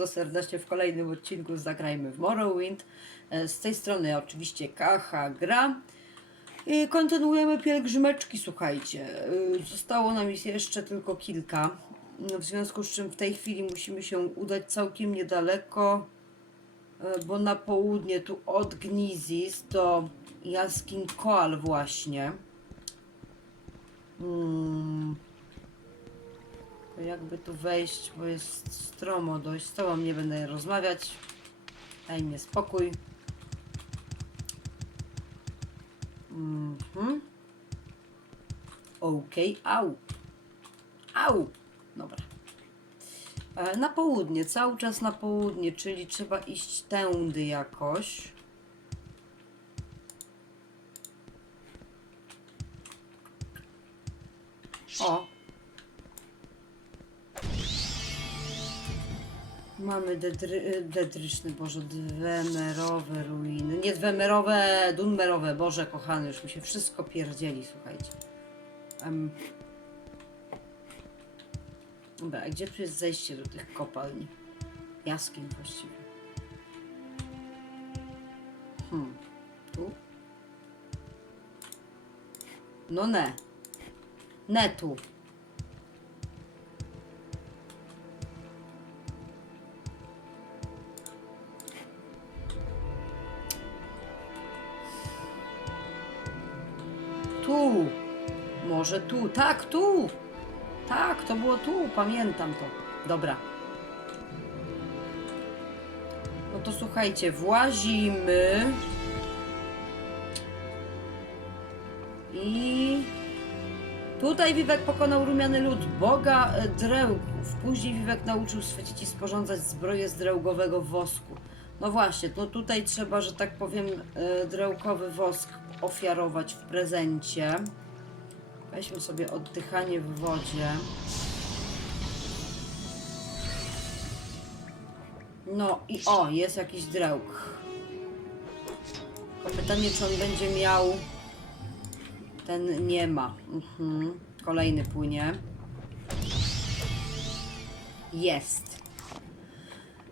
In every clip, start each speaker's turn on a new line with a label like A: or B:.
A: bardzo serdecznie w kolejnym odcinku Zagrajmy w Morrowind. E, Z tej strony oczywiście Kacha Gra. I kontynuujemy pielgrzymeczki, słuchajcie. E, Zostało nam jeszcze tylko kilka. No, W związku z czym w tej chwili musimy się udać całkiem niedaleko, e, bo na południe tu od Gnizis do jaskiń Koal właśnie. Hmm. Jakby tu wejść, bo jest stromo dość. Z tobą nie będę rozmawiać. Daj mi spokój. Mhm. Okej, au. Au. Dobra. E, Na południe, cały czas na południe, czyli trzeba iść tędy jakoś. O, Mamy dedry, Boże, dwemerowe ruiny. Nie dwemerowe, dunmerowe, Boże kochany, już mi się wszystko pierdzieli, słuchajcie. Em. Dobra, a gdzie tu jest zejście do tych kopalni? Jaskiń właściwie. Hmm, tu? No ne. Ne. Tu. Może tu. Tak, tu. Tak, to było tu. Pamiętam to. Dobra. No to słuchajcie, włazimy. I tutaj Wiwek pokonał rumiany lud Boga e, Drełków. Później Wiwek nauczył swe dzieci sporządzać zbroję z drełgowego wosku. No właśnie, no tutaj trzeba, że tak powiem, e, drełkowy wosk ofiarować w prezencie. Weźmy sobie oddychanie w wodzie. No i o, jest jakiś drełk. Pytanie, czy on będzie miał... Ten nie ma. Mhm. Kolejny płynie. Jest.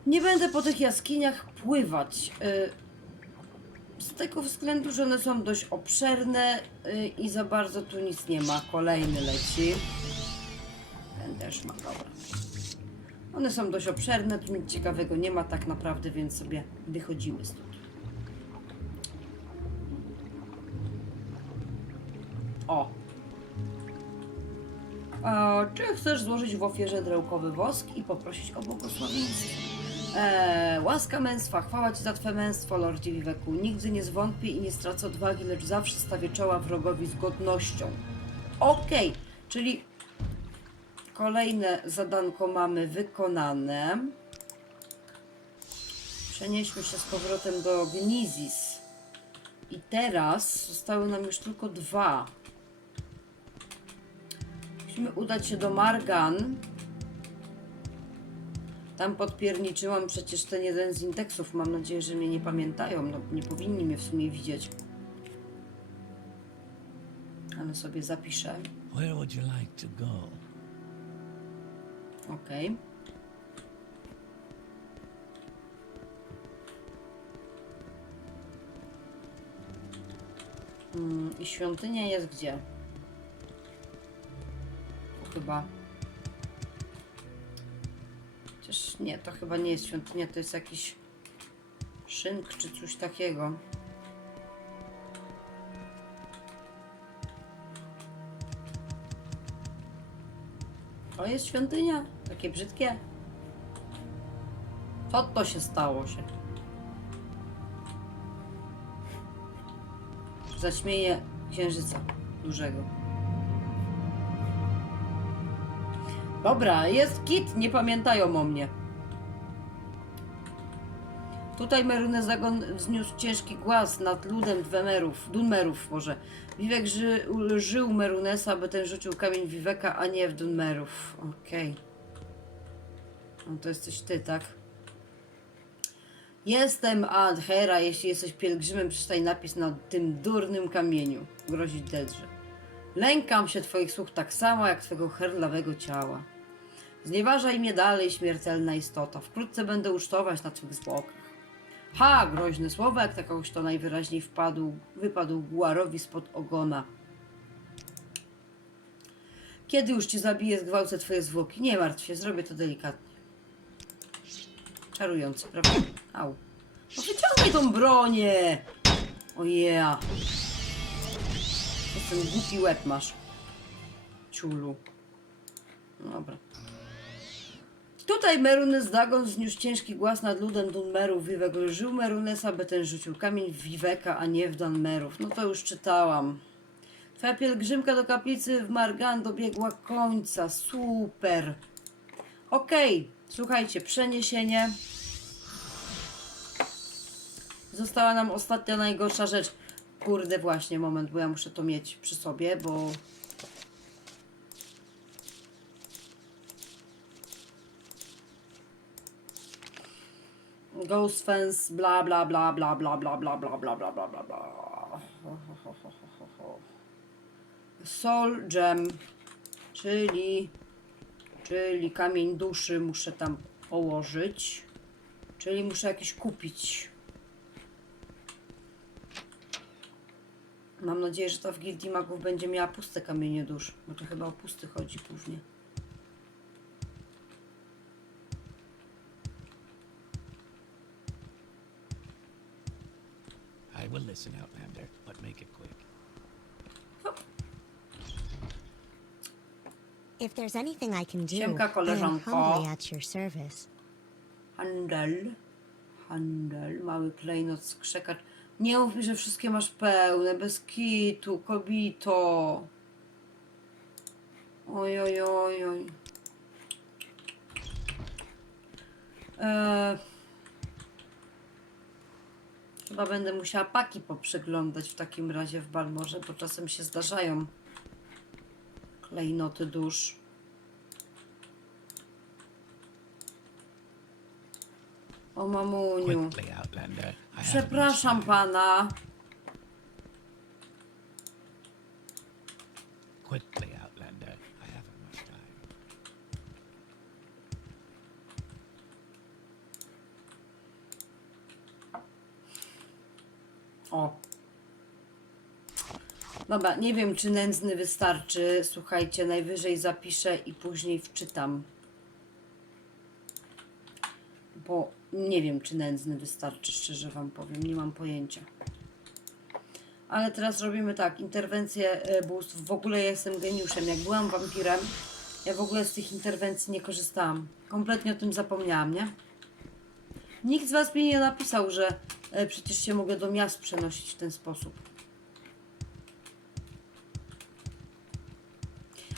A: Nie będę po tych jaskiniach pływać. y, tego względu, że one są dość obszerne y, i za bardzo tu nic nie ma. Kolejny leci. Ten też ma, dobra. One są dość obszerne, tu nic ciekawego nie ma tak naprawdę, więc sobie wychodzimy stąd. O. A, czy chcesz złożyć w ofierze drełkowy wosk i poprosić o błogosławieństwo? Eee, łaska męstwa, chwała Ci za Twe męstwo, Lordzie Wiweku. Nigdy nie zwątpię i nie stracę odwagi, lecz zawsze stawię czoła wrogowi z godnością. Okej, czyli kolejne zadanko mamy wykonane. Przenieśmy się z powrotem do Gnizis. I teraz zostały nam już tylko dwa. Musimy udać się do Margan. Tam podpierniczyłam przecież ten jeden z indeksów. Mam nadzieję, że mnie nie pamiętają. No, nie powinni mnie w sumie widzieć. Ale sobie zapiszę.
B: Where would you like to go?
A: Okej. Mm, I świątynia jest gdzie? Chyba. Nie, to chyba nie jest świątynia, to jest jakiś szynk czy coś takiego. To jest świątynia? Takie brzydkie? Co to się stało się? Zaśmieje księżyca dużego. Dobra, jest kit, nie pamiętają o mnie. Tutaj Merunezagon wzniósł ciężki głaz nad ludem Dwemerów, Dunmerów może. Wiwek ży, żył Merunesa, by ten rzucił kamień Wiweka, a nie w Dunmerów. Okej. No to jesteś ty, tak? Jestem Adhera, jeśli jesteś pielgrzymem, przeczytaj napis na tym durnym kamieniu. Grozić Dedrze. Lękam się twoich słów tak samo, jak twego herlawego ciała. Znieważaj mnie dalej, śmiertelna istota. Wkrótce będę ucztować na twych zwłokach. Ha! Groźne słowa, jak kogoś to najwyraźniej wpadł, wypadł Guarowi spod ogona. Kiedy już cię zabiję, zgwałcę twoje zwłoki. Nie martw się, zrobię to delikatnie. Czarujący, prawda? Au. No wyciągaj tą bronię! O yeah. Jestem głupi łeb masz. Ciulu. No Dobra. Tutaj Merunes Dagon zniósł ciężki głaz nad ludem Dunmerów. Wiwek żył Merunesa, by ten rzucił kamień w Wiweka, a nie w Dunmerów. No to już czytałam. Twoja pielgrzymka do kaplicy w Margan dobiegła końca. Super. Okej, słuchajcie, przeniesienie. Została nam ostatnia najgorsza rzecz. Kurde, właśnie, moment, bo ja muszę to mieć przy sobie, bo... Ghost Fence, bla bla bla bla bla bla bla bla bla bla bla bla bla. Soul Gem, czyli, czyli kamień duszy muszę tam położyć, czyli muszę jakiś kupić. Mam nadzieję, że ta w Gildii Magów będzie miała puste kamienie dusz, bo to chyba o pusty chodzi później.
B: I will listen, Outlander, but make it quick.
C: If there's anything I can do,
A: Siemka,
C: I am
A: koleżanko.
C: humbly at your service.
A: Handel. Handel. Mały klejnot skrzekacz. Nie mów mi, że wszystkie masz pełne. Bez kitu, kobito. Oj, oj, oj, oj. Eee, chyba będę musiała paki poprzeglądać w takim razie w Balmorze, bo czasem się zdarzają klejnoty dusz. O mamuniu. Przepraszam pana.
B: Quickly, Outlander. I haven't much time.
A: O. Dobra, nie wiem czy nędzny wystarczy. Słuchajcie, najwyżej zapiszę i później wczytam. Bo nie wiem czy nędzny wystarczy, szczerze wam powiem. Nie mam pojęcia. Ale teraz robimy tak, interwencję e, bóstw. W ogóle jestem geniuszem. Jak byłam wampirem, ja w ogóle z tych interwencji nie korzystałam. Kompletnie o tym zapomniałam, nie? Nikt z Was mi nie napisał, że przecież się mogę do miast przenosić w ten sposób.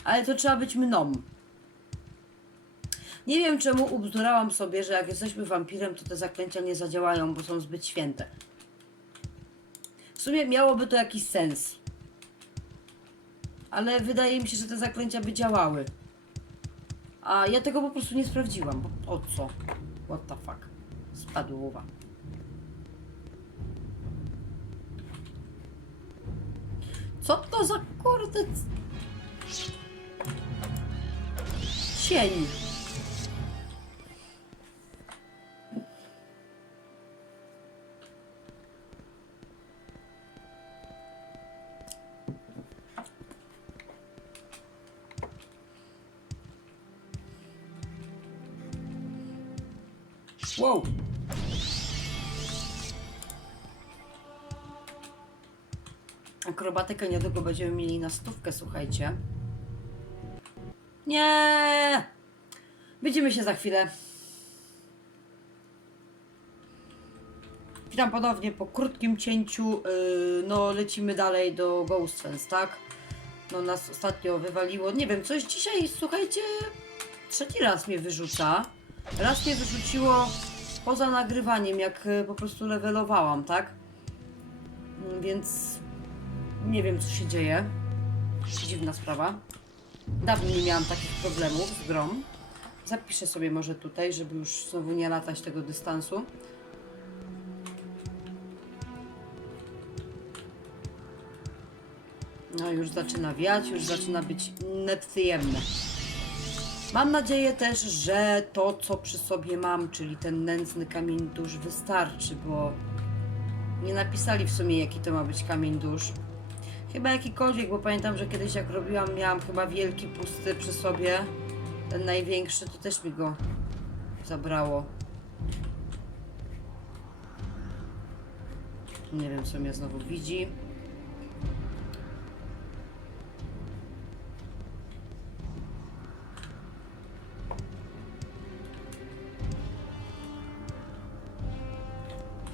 A: Ale to trzeba być mną. Nie wiem czemu ubzdurałam sobie, że jak jesteśmy wampirem, to te zaklęcia nie zadziałają, bo są zbyt święte. W sumie miałoby to jakiś sens. Ale wydaje mi się, że te zaklęcia by działały. A ja tego po prostu nie sprawdziłam. O co? What the fuck? Spadłowa. Co to za kurde... Cień. Akrobatykę niedługo będziemy mieli na stówkę, słuchajcie. Nie! Widzimy się za chwilę. Witam ponownie po krótkim cięciu. Yy, no, lecimy dalej do Ghost Fence, tak? No, nas ostatnio wywaliło. Nie wiem, coś dzisiaj, słuchajcie, trzeci raz mnie wyrzuca. Raz mnie wyrzuciło poza nagrywaniem, jak y, po prostu levelowałam, tak? Mm, Więc nie wiem, co się dzieje. Dziwna sprawa. Dawno nie miałam takich problemów z grą. Zapiszę sobie może tutaj, żeby już znowu nie latać tego dystansu. No już zaczyna wiać, już zaczyna być nieprzyjemne. Mam nadzieję też, że to, co przy sobie mam, czyli ten nędzny kamień dusz, wystarczy, bo nie napisali w sumie, jaki to ma być kamień dusz. Chyba jakikolwiek, bo pamiętam, że kiedyś jak robiłam, miałam chyba wielki, pusty przy sobie. Ten największy, to też mi go zabrało. Nie wiem, co mnie znowu widzi.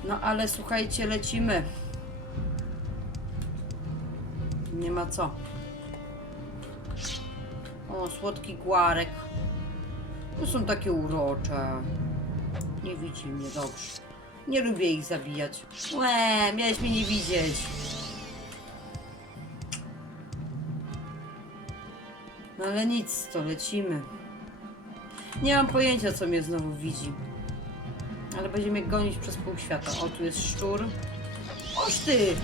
A: No ale słuchajcie, lecimy. Nie ma co. O, słodki gwarek. To są takie urocze. Nie widzi mnie dobrze. Nie lubię ich zabijać. Łe, miałeś mnie nie widzieć. No ale nic, to lecimy. Nie mam pojęcia, co mnie znowu widzi. Ale będzie mnie gonić przez pół świata. O, tu jest szczur. Oż ty!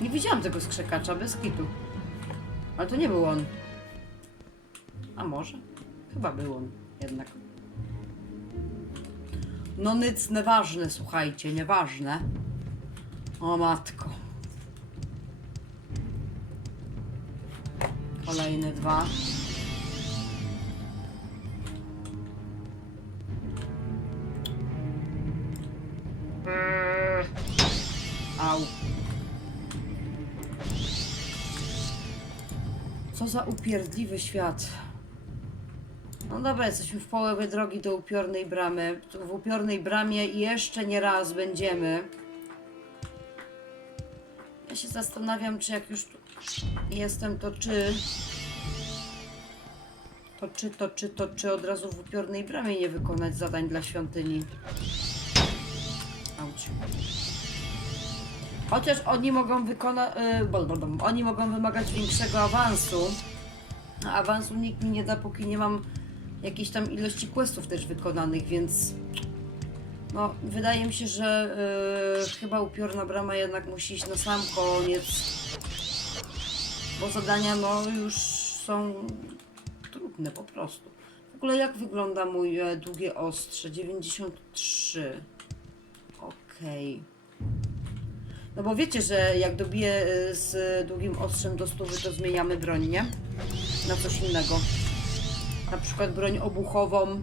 A: Nie widziałam tego skrzekacza, bez kitu. Ale to nie był on. A może? Chyba był on jednak. No nic, nieważne, słuchajcie, nieważne. O matko. Kolejne dwa. Za upierdliwy świat. No dobra, jesteśmy w połowie drogi do upiornej bramy. W upiornej bramie jeszcze nie raz będziemy. Ja się zastanawiam, czy jak już tu jestem, to czy... To czy, to czy, to czy od razu w upiornej bramie nie wykonać zadań dla świątyni. Auć. Chociaż oni mogą wykonać, yy, oni mogą wymagać większego awansu. A awansu nikt mi nie da, póki nie mam jakiejś tam ilości questów też wykonanych, więc no, wydaje mi się, że yy, chyba upiorna brama jednak musi iść na sam koniec, bo zadania no już są trudne po prostu. W ogóle jak wygląda mój e, długie ostrze? 93. Okej. No bo wiecie, że jak dobiję e, z długim ostrzem do stówy, to zmieniamy broń, nie? Na coś innego. Na przykład broń obuchową,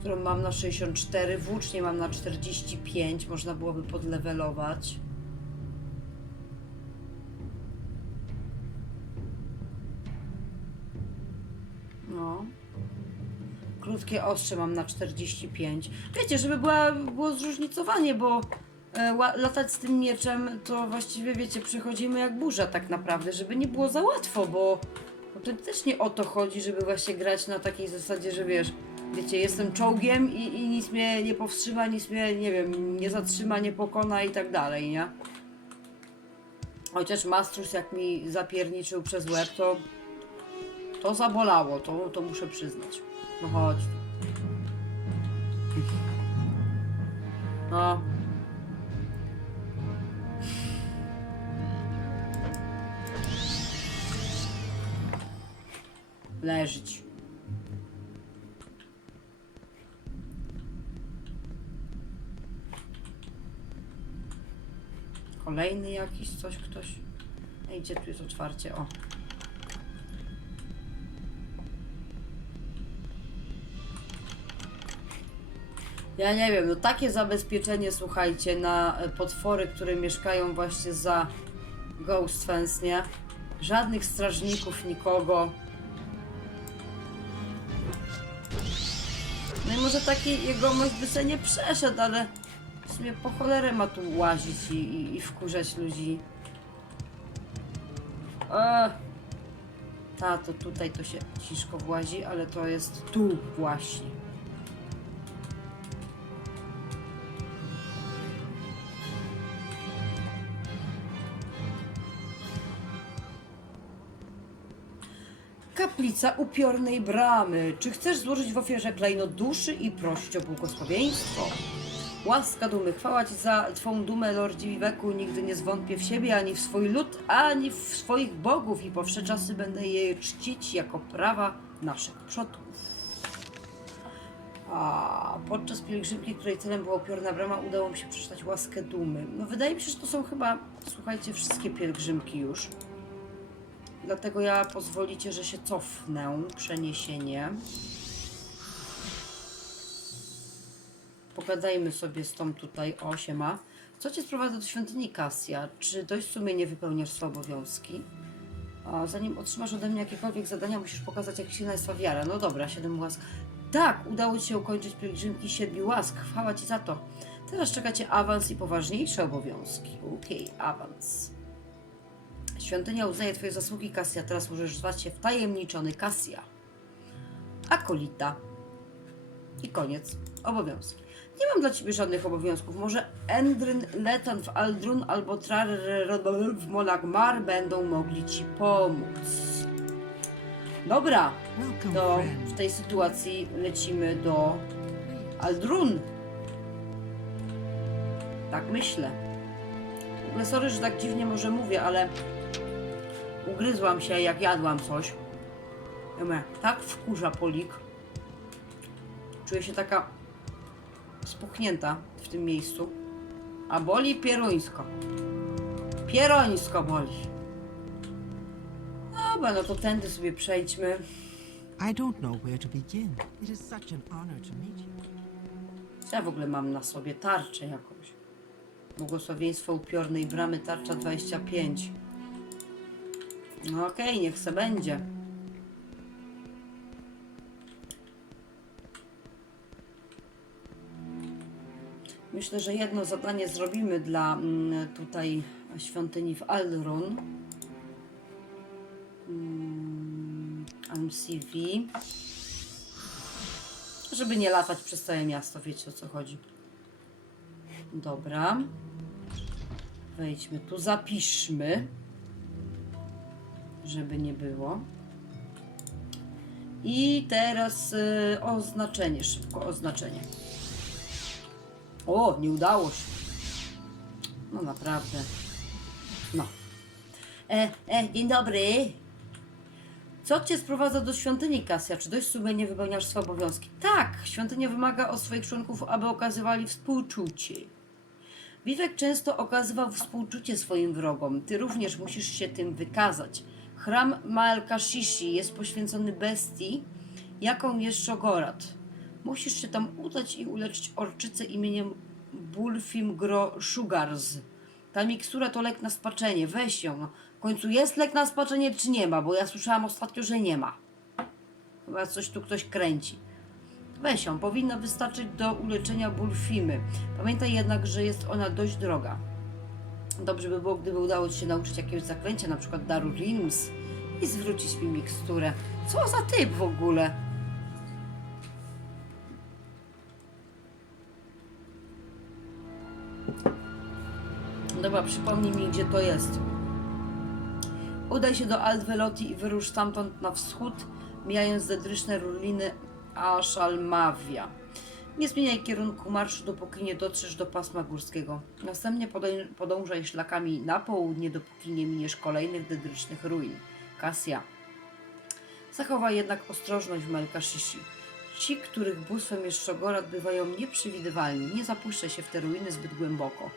A: którą mam na 64, włócznie mam na 45, można byłoby podlewelować. No. Krótkie ostrze mam na 45. Wiecie, żeby była, było zróżnicowanie, bo e, latać z tym mieczem to właściwie, wiecie, przechodzimy jak burza tak naprawdę, żeby nie było za łatwo, bo, bo to też nie o to chodzi, żeby właśnie grać na takiej zasadzie, że wiesz, wiecie, jestem czołgiem i, i nic mnie nie powstrzyma, nic mnie, nie wiem, nie zatrzyma, nie pokona i tak dalej, nie? Chociaż Mastrus jak mi zapierniczył przez łeb, to to zabolało, to, to muszę przyznać. No chodź. No. Leżeć. Kolejny jakiś coś, ktoś. Ej, gdzie tu jest otwarcie? O. Ja nie wiem, no takie zabezpieczenie, słuchajcie, na e, potwory, które mieszkają właśnie za Ghost Fence, nie? Żadnych strażników, nikogo. Może taki jegomość by se nie przeszedł, ale w sumie po cholerę ma tu łazić i, i, i wkurzać ludzi. Eee. Ta, to tutaj to się ciężko włazi, ale to jest tu właśnie. Kaplica upiornej bramy. Czy chcesz złożyć w ofierze klejnot duszy i prosić o błogosławieństwo? Łaska dumy, chwała Ci za Twą dumę, Lordzie Wiweku, nigdy nie zwątpię w siebie, ani w swój lud, ani w swoich bogów i po wsze czasy będę je czcić jako prawa naszych przodków. A podczas pielgrzymki, której celem była upiorna brama, udało mi się przeczytać łaskę dumy. No wydaje mi się, że to są chyba, słuchajcie, wszystkie pielgrzymki już. Dlatego ja pozwolicie, że się cofnę. Przeniesienie. Pogadajmy sobie z tą tutaj o siema. Co cię sprowadza do świątyni Kasja? Czy dość sumiennie wypełniasz swoje obowiązki? A zanim otrzymasz ode mnie jakiekolwiek zadania, musisz pokazać, jak silna jest twoja wiara. No dobra, siedem łask. Tak, udało ci się ukończyć pielgrzymki siedmiu łask. Chwała ci za to. Teraz czeka cię awans i poważniejsze obowiązki. Okej, awans. Świątynia uznaje twoje zasługi, Kasja. Teraz możesz zwać się wtajemniczony Kasja. Akolita. I koniec. Obowiązki. Nie mam dla ciebie żadnych obowiązków. Może Endryn, Letan w Aldrun albo Trar w Monagmar będą mogli ci pomóc. Dobra, to w tej sytuacji lecimy do Aldrun. Tak myślę. W ogóle sorry, że tak dziwnie może mówię, ale ugryzłam się jak jadłam coś. Ja mówię, tak wkurza polik. Czuję się taka spuchnięta w tym miejscu. A boli pieruńsko. Pierońsko boli. Dobra, no to tędy sobie przejdźmy.
D: I don't know where to begin. It is such an honor to meet you.
A: Co ja w ogóle mam na sobie? Tarczę jakąś. Błogosławieństwo upiornej bramy, tarcza 25. No okej, niech se będzie. Myślę, że jedno zadanie zrobimy dla mm, tutaj świątyni w Aldrun. Mm, MCV. Żeby nie latać przez całe miasto, wiecie o co chodzi. Dobra. Wejdźmy tu, zapiszmy. Żeby nie było. I teraz y, oznaczenie, szybko oznaczenie. O, nie udało się. No naprawdę. No. E, e, dzień dobry. Co cię sprowadza do świątyni, Kasia? Czy dość sumiennie wypełniasz swoje obowiązki? Tak, świątynia wymaga od swoich członków, aby okazywali współczucie. Wiwek często okazywał współczucie swoim wrogom. Ty również musisz się tym wykazać. Chram Maelkashishi jest poświęcony bestii, jaką jest Szogorat. Musisz się tam udać i uleczyć orczycę imieniem Bulfim Gro Sugars. Ta mikstura to lek na spaczenie. Weź ją. W końcu jest lek na spaczenie, czy nie ma? Bo ja słyszałam ostatnio, że nie ma. Chyba coś tu ktoś kręci. Weź ją. Powinna wystarczyć do uleczenia bulfimy. Pamiętaj jednak, że jest ona dość droga. Dobrze by było, gdyby udało Ci się nauczyć jakiegoś zaklęcia, na przykład daru Rims i zwrócić mi miksturę. Co za typ w ogóle? Dobra, przypomnij mi, gdzie to jest. Udaj się do Altveloti i wyrusz stamtąd na wschód, mijając dedryczne ruliny Aszalmawia. Nie zmieniaj kierunku marszu, dopóki nie dotrzesz do pasma górskiego. Następnie podążaj szlakami na południe, dopóki nie miniesz kolejnych dedrycznych ruin. Kasja. Zachowaj jednak ostrożność w Melkashishi. Ci, których bóstwem jest Szogorat, bywają nieprzewidywalni. Nie zapuszczaj się w te ruiny zbyt głęboko.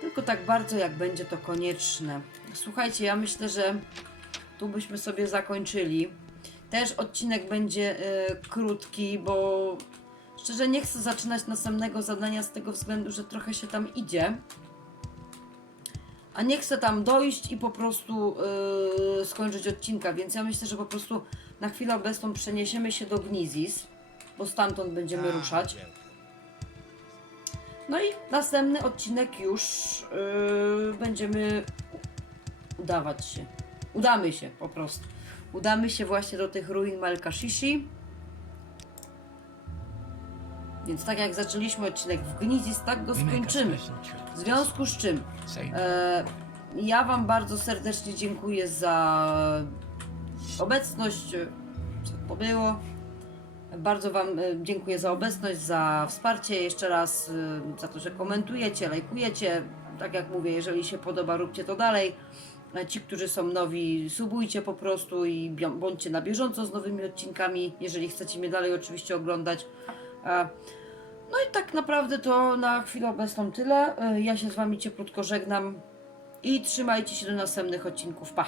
A: Tylko tak bardzo, jak będzie to konieczne. Słuchajcie, ja myślę, że tu byśmy sobie zakończyli. Też odcinek będzie e, krótki, bo szczerze nie chcę zaczynać następnego zadania z tego względu, że trochę się tam idzie. A nie chcę tam dojść i po prostu e, skończyć odcinka, więc ja myślę, że po prostu na chwilę obecną przeniesiemy się do Gnizis, bo stamtąd będziemy ruszać. No i następny odcinek już yy, będziemy udawać się. Udamy się po prostu. Udamy się właśnie do tych ruin Malkashishi. Więc tak jak zaczęliśmy odcinek w Gnizis, tak go skończymy. W związku z czym e, ja Wam bardzo serdecznie dziękuję za obecność. Co to było? Bardzo Wam y, dziękuję za obecność, za wsparcie. Jeszcze raz y, za to, że komentujecie, lajkujecie. Tak jak mówię, jeżeli się podoba, róbcie to dalej. E, Ci, którzy są nowi, subujcie po prostu i bądźcie na bieżąco z nowymi odcinkami, jeżeli chcecie mnie dalej oczywiście oglądać. E, No i tak naprawdę to na chwilę obecną tyle. E, Ja się z Wami cieplutko żegnam i trzymajcie się do następnych odcinków. Pa!